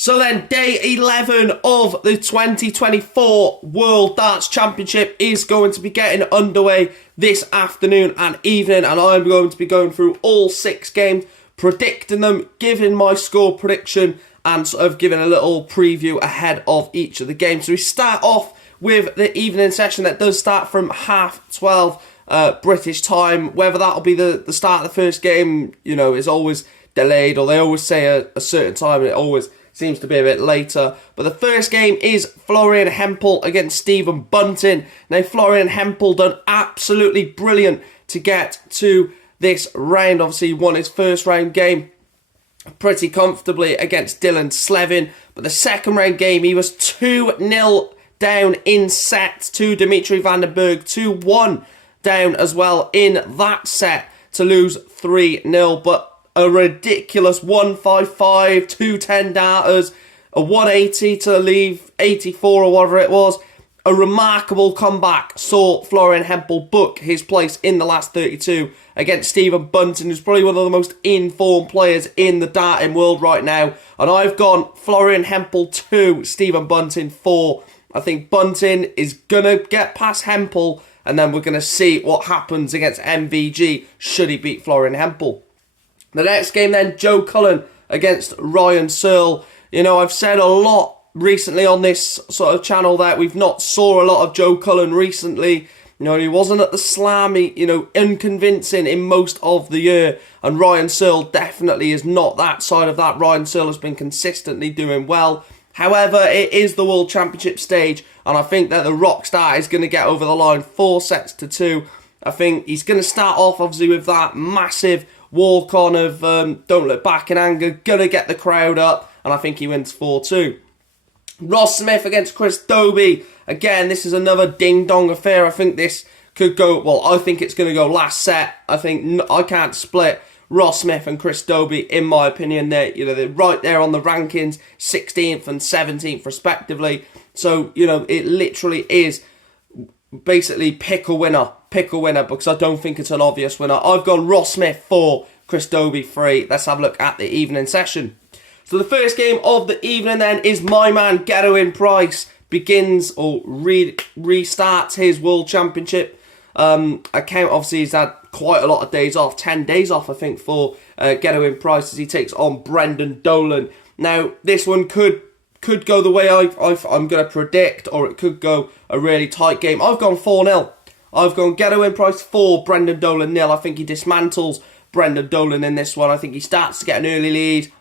So then, day 11 of the 2024 World Darts Championship is going to be getting underway this afternoon and evening, and I'm going to be going through all 6 games, predicting them, giving my score prediction, and sort of giving a little preview ahead of each of the games. So we start off with the evening session that does start from 12:30 British time. Whether that'll be the start of the first game, is always delayed, or they always say a certain time, and it always seems to be a bit later. But the first game is Florian Hempel against Stephen Bunting. Now, Florian Hempel done absolutely brilliant to get to this round. Obviously, he won his first round game pretty comfortably against Dylan Slevin. But the second round game, he was 2-0 down in sets to Dimitri Van den Bergh. 2-1 down as well in that set to lose 3-0. But a ridiculous 155, 210 darters, a 180 to leave 84 or whatever it was. A remarkable comeback saw Florian Hempel book his place in the last 32 against Stephen Bunting, who's probably one of the most informed players in the darting world right now. And I've gone Florian Hempel 2, Stephen Bunting 4. I think Bunting is going to get past Hempel, and then we're going to see what happens against MVG should he beat Florian Hempel. The next game then, Joe Cullen against Ryan Searle. I've said a lot recently on this sort of channel that we've not saw a lot of Joe Cullen recently. He wasn't at the Slam, unconvincing in most of the year. And Ryan Searle definitely is not that side of that. Ryan Searle has been consistently doing well. However, it is the World Championship stage, and I think that the Rockstar is going to get over the line 4-2. I think he's going to start off, obviously, with that massive walk-on of Don't Look Back in Anger, going to get the crowd up, and I think he wins 4-2. Ross Smith against Chris Dobey. Again, this is another ding-dong affair. I think this could go, I think it's going to go last set. I think I can't split Ross Smith and Chris Dobey, in my opinion. They're right there on the rankings, 16th and 17th respectively. So, it literally is basically pick a winner, because I don't think it's an obvious winner. I've gone Ross Smith 4, Chris Dobey 3. Let's have a look at the evening session. So the first game of the evening then is my man Gerwyn Price begins or restarts his World Championship account. Obviously, he's had quite a lot of days off, 10 days off, I think, for Gerwyn Price as he takes on Brendan Dolan. Now, this one could go the way I'm going to predict, or it could go a really tight game. I've gone 4-0. I've gone Gerwyn Price 4, Brendan Dolan 0. I think he dismantles Brendan Dolan in this one. I think he starts to get an early lead.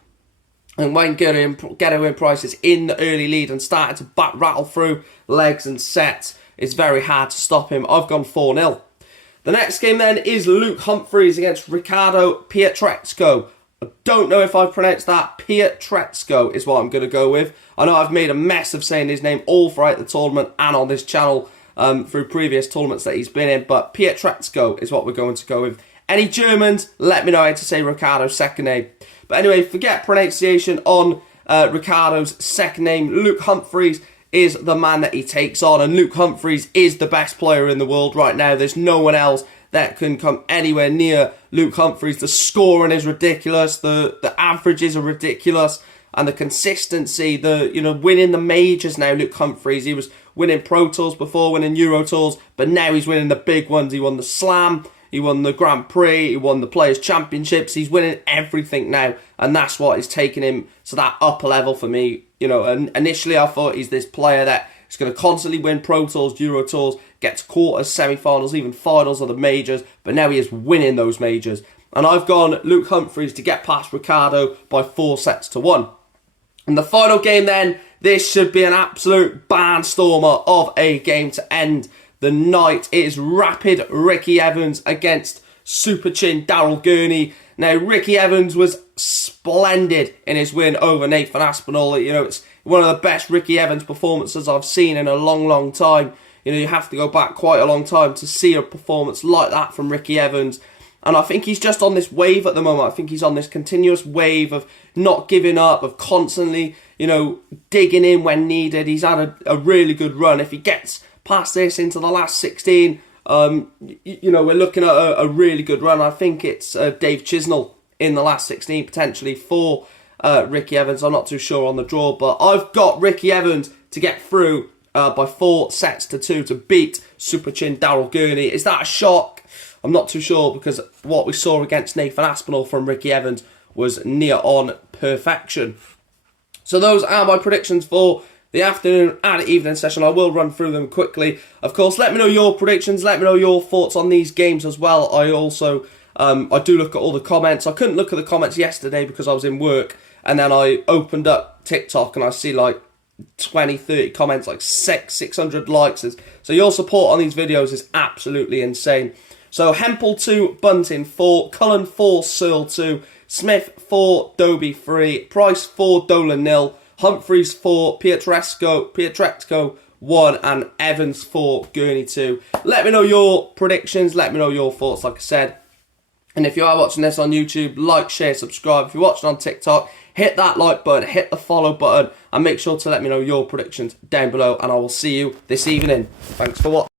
And when Gerwyn Price is in the early lead and starting to rattle through legs and sets, it's very hard to stop him. I've gone 4-0. The next game then is Luke Humphries against Ricardo Pietreczko. I don't know if I pronounced that. Pietreczko is what I'm going to go with. I know I've made a mess of saying his name all throughout the tournament and on this channel through previous tournaments that he's been in, but Pietreczko is what we're going to go with. Any Germans, let me know how to say Ricardo's second name. But anyway, forget pronunciation on Ricardo's second name. Luke Humphries is the man that he takes on, and Luke Humphries is the best player in the world right now. There's no one else that can come anywhere near Luke Humphries. The scoring is ridiculous, the averages are ridiculous, and the consistency, winning the majors now, Luke Humphries. He was winning Pro Tours before, winning Euro Tours, but now he's winning the big ones. He won the Slam, he won the Grand Prix, he won the Players' Championships. He's winning everything now, and that's what is taking him to that upper level for me. And initially I thought he's this player that is going to constantly win Pro Tours, Euro Tours, get to quarters, semi-finals, even finals of the majors, but now he is winning those majors. And I've gone Luke Humphries to get past Ricardo by 4-1. And the final game then, this should be an absolute barnstormer of a game to end the night. It is Rapid Ricky Evans against Super Chin Daryl Gurney. Now, Ricky Evans was splendid in his win over Nathan Aspinall. It's one of the best Ricky Evans performances I've seen in a long, long time. You have to go back quite a long time to see a performance like that from Ricky Evans. And I think he's just on this wave at the moment. I think he's on this continuous wave of not giving up, of constantly, digging in when needed. He's had a really good run. If he gets past this into the last 16, we're looking at a really good run. I think it's Dave Chisnell in the last 16 potentially for Ricky Evans. I'm not too sure on the draw, but I've got Ricky Evans to get through by 4-2 to beat Super Chin Daryl Gurney. Is that a shock? I'm not too sure, because what we saw against Nathan Aspinall from Ricky Evans was near on perfection. So those are my predictions for the afternoon and evening session. I will run through them quickly. Of course, let me know your predictions. Let me know your thoughts on these games as well. I also, I do look at all the comments. I couldn't look at the comments yesterday because I was in work. And then I opened up TikTok and I see like 20, 30 comments, like 600 likes. So your support on these videos is absolutely insane. So Hempel 2, Bunting 4, Cullen 4, Searle 2, Smith 4, Doby 3, Price 4, Dolan 0, Humphreys 4, Pietreczko 1, and Evans 4, Gurney 2. Let me know your predictions, let me know your thoughts, like I said. And if you are watching this on YouTube, like, share, subscribe. If you're watching on TikTok, hit that like button, hit the follow button, and make sure to let me know your predictions down below, and I will see you this evening. Thanks for watching.